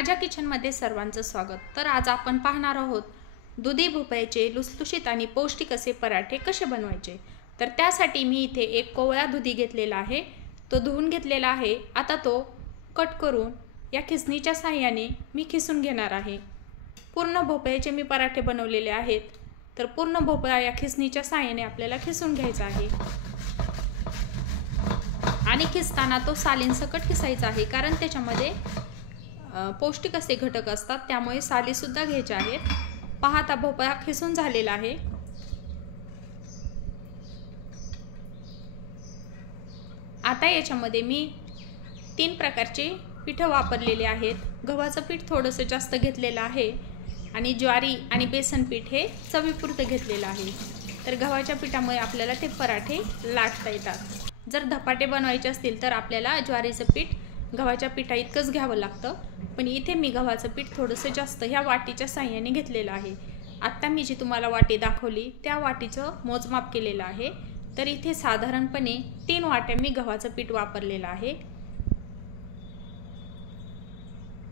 माझ्या किचनमध्ये सर्वांचं स्वागत। तर आज आपण पाहणार आहोत दुधी भोपळ्याचे लुसलुशीत आणि पौष्टिक असे पराठे कसे बनवायचे। तर त्यासाठी मी इथे एक कोवळा दुधी घेतलेला आहे, तो धुवून घेतलेला आहे। आता तो कट करून या खिसणीच्या सहाय्याने मी खिसून घेणार आहे। पूर्ण भोपळ्याचे मी पराठे बनवलेले आहेत, तर पूर्ण भोपळा या खिसणीच्या सहाय्याने आपल्याला खिसून घ्यायचा आहे आणि खिसताना तो सालींसकट खिसायचा आहे, कारण त्याच्यामध्ये पौष्टिक असे घटक असतात, त्यामुळे साली सुद्धा घ्यायच्या आहेत। पाहता भोपळा खिसून झालेला आहे। आता याच्यामध्ये मी 3 प्रकारचे पीठ वापरलेले आहेत। गव्हाचं पीठ थोडंसं जास्त घेतलेलं आहे आणि ज्वारी आणि बेसन पीठ हे चवीपुरतं घेतलेलं आहे। तर गव्हाच्या पिठामुळे आपल्याला ते पराठे लाटता येतात। जर धपाटे बनवायचे असतील तर आपल्याला ज्वारीचं पीठ गव्हाच्या पिठा इतकंच घ्यावं लागतं, पण इथे मी गव्हाचं पीठ थोडंसं जास्त ह्या वाटीच्या साहाय्याने घेतलेलं आहे। आत्ता मी जी तुम्हाला वाटी दाखवली त्या वाटीचं मोजमाप केलेलं आहे। तर इथे साधारणपणे 3 वाट्या मी गव्हाचं पीठ वापरलेलं आहे।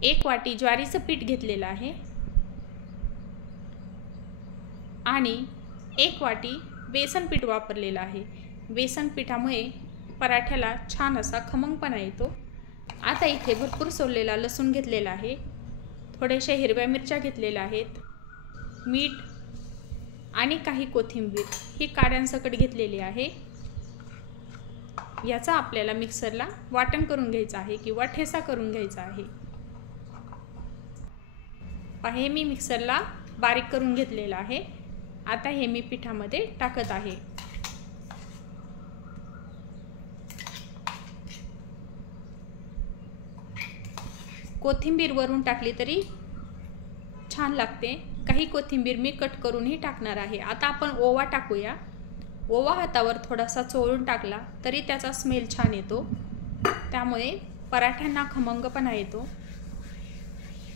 1 वाटी ज्वारीचं पीठ घेतलेलं आहे आणि 1 वाटी बेसन पीठ वापरलेलं आहे। बेसन पिठामुळे पराठ्याला छान असा खमंगपणा येतो। आता इथे भरपूर सोललेला लसूण घेतलेला आहे, थोड्याशा हिरव्या मिरच्या घेतलेल्या आहेत, मीठ आणि काही कोथिंबीर ही काड्यांसकट घेतलेली आहे। याचा आपल्याला मिक्सरला वाटण करून घ्यायचं आहे किंवा ठेसा करून घ्यायचा आहे। हे मी मिक्सरला बारीक करून घेतलेलं आहे। आता हे मी पिठामध्ये टाकत आहे। कोथिंबीर वरून टाकली तरी छान लागते। काही कोथिंबीर मी कट करूनही टाकणार आहे। आता आपण ओवा टाकूया। ओवा हातावर थोडासा चोळून टाकला तरी त्याचा स्मेल छान येतो, त्यामुळे पराठ्यांना खमंगपणा येतो।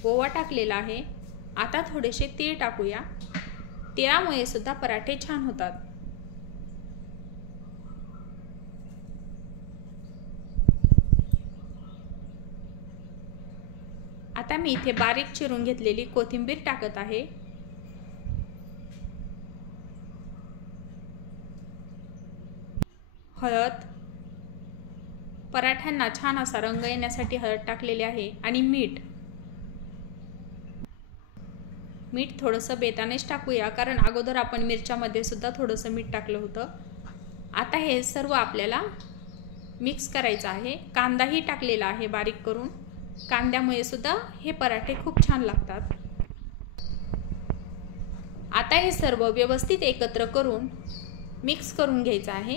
ओवा टाकलेला आहे। आता थोडेसे तीळ टाकूया, तिळामुळे सुद्धा पराठे छान होतात। आता मी इथे बारीक चिरून घेतलेली कोथिंबीर टाकत आहे। हळद, पराठ्यांना छान असा रंग येण्यासाठी हळद टाकलेली आहे आणि मीठ थोडंसं बेतानेच टाकूया, कारण अगोदर आपण मिरच्यामध्ये सुद्धा थोडंसं मीठ टाकलं होतं। आता हे सर्व आपल्याला मिक्स करायचं आहे। कांदाही टाकलेला आहे बारीक करून, कांद्यामुळे सुद्धा हे पराठे खूप छान लागतात। आता हे सर्व व्यवस्थित एकत्र करून मिक्स करून घ्यायचं आहे।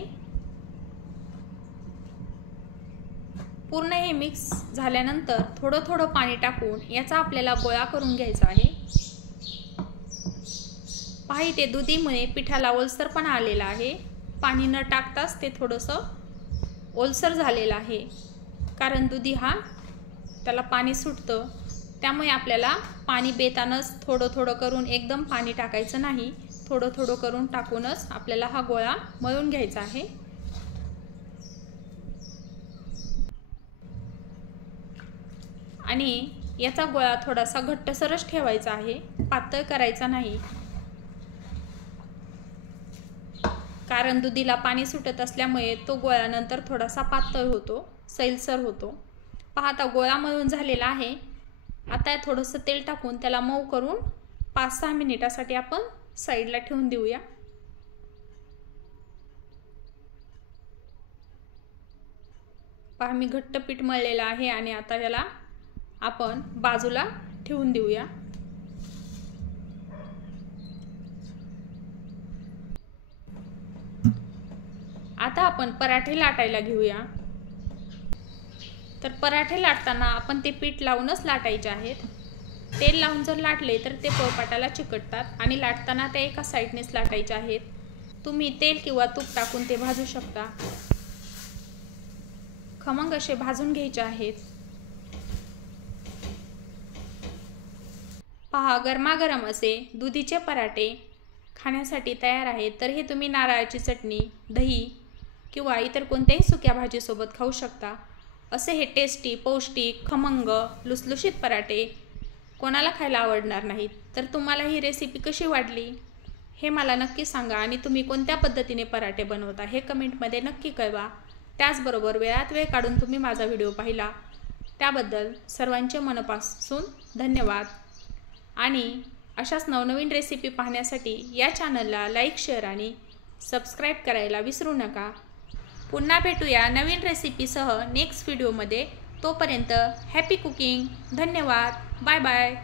पूर्ण हे मिक्स झाल्यानंतर थोडं थोडं पाणी टाकून याचा आपल्याला गोळा करून घ्यायचा आहे। पहा इथे दुधीमुळे पिठाला ओलसरपणा आलेला आहे। पाणी न टाकताच ते थोडंसं ओलसर झालेलं आहे, कारण दुधी हा त्याला पाणी सुटतं, त्यामुळे आपल्याला पाणी बेतानच थोडं थोडं करून एकदम पाणी टाकायचं नाही, थोडं थोडं करून टाकूनच आपल्याला हा गोळा मळून घ्यायचा आहे। आणि याचा गोळा थोडासा घट्टसरच ठेवायचा आहे, पातळ करायचा नाही, कारण दुधीला पाणी सुटत असल्यामुळे तो गोळा नंतर थोडासा पातळ होतो, सैलसर होतो। पाहता गोळा मळून झालेला आहे। आता थोडंसं तेल टाकून त्याला मऊ करून 5-6 मिनिटासाठी आपण साईडला ठेवून देऊया। पहा मी घट्ट पीठ मळलेलं आहे आणि आता याला आपण बाजूला ठेवून देऊया। आता आपण पराठे लाटायला घेऊया। तर पराठे लाटताना आपण ते पीठ लावूनच लाटायचे आहेत। तेल लावून जर लाटले तर ते पोळपाटाला चिकटतात आणि लाटताना ते एका साईडनेच लाटायचे आहेत। तुम्ही तेल किंवा तूप टाकून ते भाजू शकता। खमंग असे भाजून घ्यायचे आहेत। पहा गरमागरम असे दुधीचे पराठे खाण्यासाठी तयार आहेत। तर हे तुम्ही नारळाची चटणी, दही किंवा इतर कोणत्याही सुक्या भाजीसोबत खाऊ शकता। असे हे टेस्टी, पौष्टिक, खमंग, लुसलुशीत पराठे कोणाला खायला आवडणार नाहीत. तर तुम्हाला ही रेसिपी कशी वाटली हे मला नक्की सांगा आणि तुम्ही कोणत्या पद्धतीने पराठे बनवता हे कमेंटमध्ये नक्की कळवा. त्याचबरोबर वेळात वेळ काढून तुम्ही माझा व्हिडिओ पाहिला त्याबद्दल सर्वांचे मनापासून धन्यवाद. आणि अशाच नवनवीन रेसिपी पाहण्यासाठी या चॅनलला लाईक, शेअर आणि सबस्क्राईब करायला विसरू नका. पुन्हा भेटूया नवीन रेसिपीसह नेक्स्ट व्हिडिओमध्ये. तोपर्यंत हॅपी कुकिंग. धन्यवाद. Bye bye.